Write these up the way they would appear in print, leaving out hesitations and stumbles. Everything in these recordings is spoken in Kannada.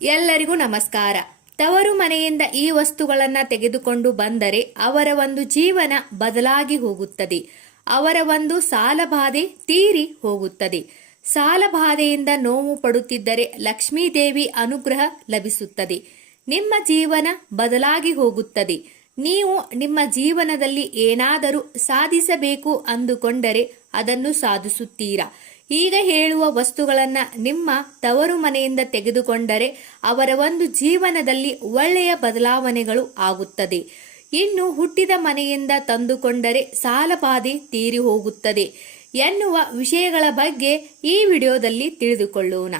ಎಲ್ಲರಿಗೂ ನಮಸ್ಕಾರ. ತವರು ಮನೆಯಿಂದ ಈ ವಸ್ತುಗಳನ್ನು ತೆಗೆದುಕೊಂಡು ಬಂದರೆ ಅವರ ಒಂದು ಜೀವನ ಬದಲಾಗಿ ಹೋಗುತ್ತದೆ. ಅವರ ಒಂದು ಸಾಲಬಾಧೆ ತೀರಿ ಹೋಗುತ್ತದೆ. ಸಾಲಬಾಧೆಯಿಂದ ನೋವು ಪಡುತ್ತಿದ್ದರೆ ಲಕ್ಷ್ಮೀದೇವಿ ಅನುಗ್ರಹ ಲಭಿಸುತ್ತದೆ. ನಿಮ್ಮ ಜೀವನ ಬದಲಾಗಿ ಹೋಗುತ್ತದೆ. ನೀವು ನಿಮ್ಮ ಜೀವನದಲ್ಲಿ ಏನಾದರೂ ಸಾಧಿಸಬೇಕು ಅಂದುಕೊಂಡರೆ ಅದನ್ನು ಸಾಧಿಸುತ್ತೀರಾ. ಈಗ ಹೇಳುವ ವಸ್ತುಗಳನ್ನ ನಿಮ್ಮ ತವರು ಮನೆಯಿಂದ ತೆಗೆದುಕೊಂಡರೆ ಅವರ ಒಂದು ಜೀವನದಲ್ಲಿ ಒಳ್ಳೆಯ ಬದಲಾವಣೆಗಳು ಆಗುತ್ತದೆ. ಇನ್ನು ಹುಟ್ಟಿದ ಮನೆಯಿಂದ ತಂದುಕೊಂಡರೆ ಸಾಲಬಾಧೆ ತೀರಿ ಹೋಗುತ್ತದೆ ಎನ್ನುವ ವಿಷಯಗಳ ಬಗ್ಗೆ ಈ ವಿಡಿಯೋದಲ್ಲಿ ತಿಳಿದುಕೊಳ್ಳೋಣ.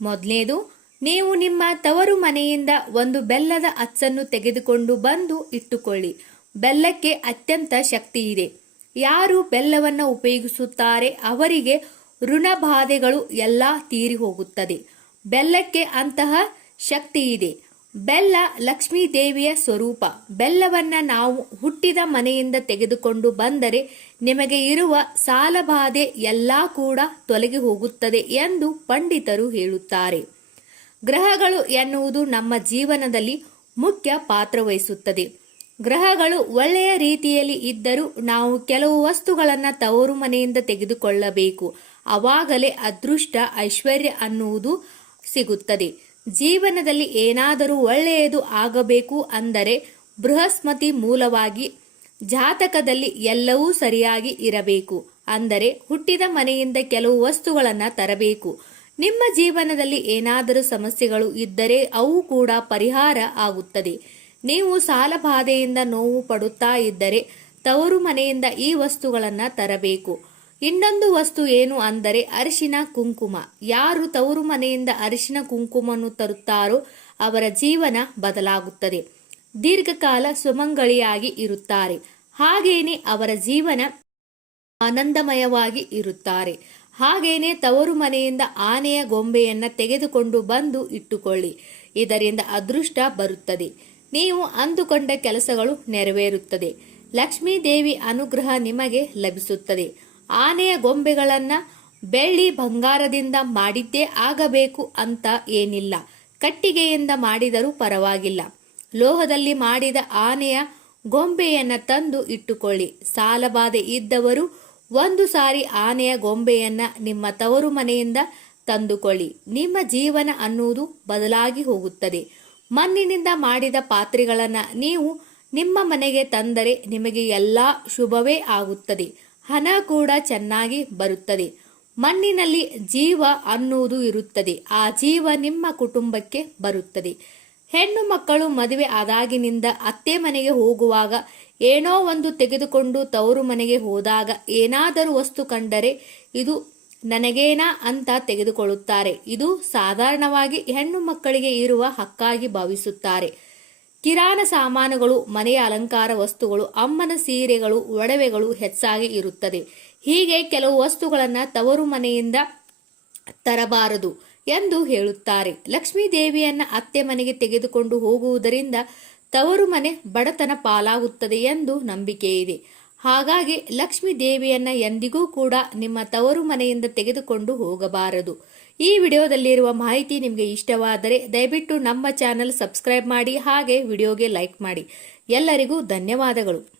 ಮೊದಲನೇದು, ನೀವು ನಿಮ್ಮ ತವರು ಮನೆಯಿಂದ ಒಂದು ಬೆಲ್ಲದ ಅಚ್ಚನ್ನು ತೆಗೆದುಕೊಂಡು ಬಂದು ಇಟ್ಟುಕೊಳ್ಳಿ. ಬೆಲ್ಲಕ್ಕೆ ಅತ್ಯಂತ ಶಕ್ತಿ ಇದೆ. ಯಾರು ಬೆಲ್ಲವನ್ನು ಉಪಯೋಗಿಸುತ್ತಾರೆ ಅವರಿಗೆ ಋಣಬಾಧೆಗಳು ಎಲ್ಲ ತೀರಿ ಹೋಗುತ್ತದೆ. ಬೆಲ್ಲಕ್ಕೆ ಅಂತಹ ಶಕ್ತಿ ಇದೆ. ಬೆಲ್ಲ ಲಕ್ಷ್ಮೀ ದೇವಿಯ ಸ್ವರೂಪ. ಬೆಲ್ಲವನ್ನ ನಾವು ಹುಟ್ಟಿದ ಮನೆಯಿಂದ ತೆಗೆದುಕೊಂಡು ಬಂದರೆ ನಿಮಗೆ ಇರುವ ಸಾಲಬಾಧೆ ಎಲ್ಲ ಕೂಡ ತೊಲಗಿ ಹೋಗುತ್ತದೆ ಎಂದು ಪಂಡಿತರು ಹೇಳುತ್ತಾರೆ. ಗ್ರಹಗಳು ಎನ್ನುವುದು ನಮ್ಮ ಜೀವನದಲ್ಲಿ ಮುಖ್ಯ ಪಾತ್ರ ವಹಿಸುತ್ತದೆ. ಗ್ರಹಗಳು ಒಳ್ಳೆಯ ರೀತಿಯಲ್ಲಿ ಇದ್ದರೂ ನಾವು ಕೆಲವು ವಸ್ತುಗಳನ್ನು ತವರು ಮನೆಯಿಂದ ತೆಗೆದುಕೊಳ್ಳಬೇಕು. ಅವಾಗಲೇ ಅದೃಷ್ಟ ಐಶ್ವರ್ಯ ಅನ್ನುವುದು ಸಿಗುತ್ತದೆ. ಜೀವನದಲ್ಲಿ ಏನಾದರೂ ಒಳ್ಳೆಯದು ಆಗಬೇಕು ಅಂದರೆ ಬೃಹಸ್ಪತಿ ಮೂಲವಾಗಿ ಜಾತಕದಲ್ಲಿ ಎಲ್ಲವೂ ಸರಿಯಾಗಿ ಇರಬೇಕು. ಅಂದರೆ ಹುಟ್ಟಿದ ಮನೆಯಿಂದ ಕೆಲವು ವಸ್ತುಗಳನ್ನು ತರಬೇಕು. ನಿಮ್ಮ ಜೀವನದಲ್ಲಿ ಏನಾದರೂ ಸಮಸ್ಯೆಗಳು ಇದ್ದರೆ ಅವು ಕೂಡ ಪರಿಹಾರ ಆಗುತ್ತದೆ. ನೀವು ಸಾಲಬಾಧೆಯಿಂದ ನೋವು ಪಡುತ್ತಾ ಇದ್ದರೆ ತವರು ಮನೆಯಿಂದ ಈ ವಸ್ತುಗಳನ್ನು ತರಬೇಕು. ಇನ್ನೊಂದು ವಸ್ತು ಏನು ಅಂದರೆ ಅರಿಶಿನ ಕುಂಕುಮ. ಯಾರು ತವರು ಮನೆಯಿಂದ ಅರಿಶಿನ ಕುಂಕುಮವನ್ನು ತರುತ್ತಾರೋ ಅವರ ಜೀವನ ಬದಲಾಗುತ್ತದೆ. ದೀರ್ಘಕಾಲ ಸುಮಂಗಳಿಯಾಗಿ ಇರುತ್ತಾರೆ. ಹಾಗೇನೆ ಅವರ ಜೀವನ ಆನಂದಮಯವಾಗಿ ಇರುತ್ತಾರೆ. ಹಾಗೇನೆ ತವರು ಮನೆಯಿಂದ ಆನೆಯ ಗೊಂಬೆಯನ್ನ ತೆಗೆದುಕೊಂಡು ಬಂದು ಇಟ್ಟುಕೊಳ್ಳಿ. ಇದರಿಂದ ಅದೃಷ್ಟ ಬರುತ್ತದೆ. ನೀವು ಅಂದುಕೊಂಡ ಕೆಲಸಗಳು ನೆರವೇರುತ್ತದೆ. ಲಕ್ಷ್ಮೀ ದೇವಿ ಅನುಗ್ರಹ ನಿಮಗೆ ಲಭಿಸುತ್ತದೆ. ಆನೆಯ ಗೊಂಬೆಗಳನ್ನ ಬೆಳ್ಳಿ ಬಂಗಾರದಿಂದ ಮಾಡಿದ್ದೇ ಆಗಬೇಕು ಅಂತ ಏನಿಲ್ಲ. ಕಟ್ಟಿಗೆಯಿಂದ ಮಾಡಿದರೂ ಪರವಾಗಿಲ್ಲ. ಲೋಹದಲ್ಲಿ ಮಾಡಿದ ಆನೆಯ ಗೊಂಬೆಯನ್ನ ತಂದು ಇಟ್ಟುಕೊಳ್ಳಿ. ಸಾಲಬಾಧೆ ಇದ್ದವರು ಒಂದು ಸಾರಿ ಆನೆಯ ಗೊಂಬೆಯನ್ನ ನಿಮ್ಮ ತವರು ಮನೆಯಿಂದ ತಂದುಕೊಳ್ಳಿ. ನಿಮ್ಮ ಜೀವನ ಅನ್ನುವುದು ಬದಲಾಗಿ ಹೋಗುತ್ತದೆ. ಮಣ್ಣಿನಿಂದ ಮಾಡಿದ ಪಾತ್ರೆಗಳನ್ನ ನೀವು ನಿಮ್ಮ ಮನೆಗೆ ತಂದರೆ ನಿಮಗೆ ಎಲ್ಲಾ ಶುಭವೇ ಆಗುತ್ತದೆ. ಹಣ ಕೂಡ ಚೆನ್ನಾಗಿ ಬರುತ್ತದೆ. ಮಣ್ಣಿನಲ್ಲಿ ಜೀವ ಅನ್ನುವುದು ಇರುತ್ತದೆ. ಆ ಜೀವ ನಿಮ್ಮ ಕುಟುಂಬಕ್ಕೆ ಬರುತ್ತದೆ. ಹೆಣ್ಣು ಮಕ್ಕಳು ಮದುವೆ ಆದಾಗಿನಿಂದ ಅತ್ತೆ ಮನೆಗೆ ಹೋಗುವಾಗ ಏನೋ ಒಂದು ತೆಗೆದುಕೊಂಡು ತವರು ಮನೆಗೆ ಹೋದಾಗ ಏನಾದರೂ ವಸ್ತು ಕಂಡರೆ ಇದು ನನಗೇನಾ ಅಂತ ತೆಗೆದುಕೊಳ್ಳುತ್ತಾರೆ. ಇದು ಸಾಧಾರಣವಾಗಿ ಹೆಣ್ಣು ಮಕ್ಕಳಿಗೆ ಇರುವ ಹಕ್ಕಾಗಿ ಭಾವಿಸುತ್ತಾರೆ. ಕಿರಾಣ ಸಾಮಾನುಗಳು, ಮನೆಯ ಅಲಂಕಾರ ವಸ್ತುಗಳು, ಅಮ್ಮನ ಸೀರೆಗಳು, ಒಡವೆಗಳು ಹೆಚ್ಚಾಗಿ ಇರುತ್ತದೆ. ಹೀಗೆ ಕೆಲವು ವಸ್ತುಗಳನ್ನು ತವರು ಮನೆಯಿಂದ ತರಬಾರದು ಎಂದು ಹೇಳುತ್ತಾರೆ. ಲಕ್ಷ್ಮೀ ದೇವಿಯನ್ನ ಅತ್ತೆ ಮನೆಗೆ ತೆಗೆದುಕೊಂಡು ಹೋಗುವುದರಿಂದ ತವರು ಮನೆ ಬಡತನ ಪಾಲಾಗುತ್ತದೆ ಎಂದು ನಂಬಿಕೆ ಇದೆ. ಹಾಗಾಗಿ ಲಕ್ಷ್ಮೀ ದೇವಿಯನ್ನ ಎಂದಿಗೂ ಕೂಡ ನಿಮ್ಮ ತವರು ಮನೆಯಿಂದ ತೆಗೆದುಕೊಂಡು ಹೋಗಬಾರದು. ಈ ವಿಡಿಯೋದಲ್ಲಿರುವ ಮಾಹಿತಿ ನಿಮಗೆ ಇಷ್ಟವಾದರೆ ದಯವಿಟ್ಟು ನಮ್ಮ ಚಾನೆಲ್ ಸಬ್ಸ್ಕ್ರೈಬ್ ಮಾಡಿ, ಹಾಗೆ ವಿಡಿಯೋಗೆ ಲೈಕ್ ಮಾಡಿ. ಎಲ್ಲರಿಗೂ ಧನ್ಯವಾದಗಳು.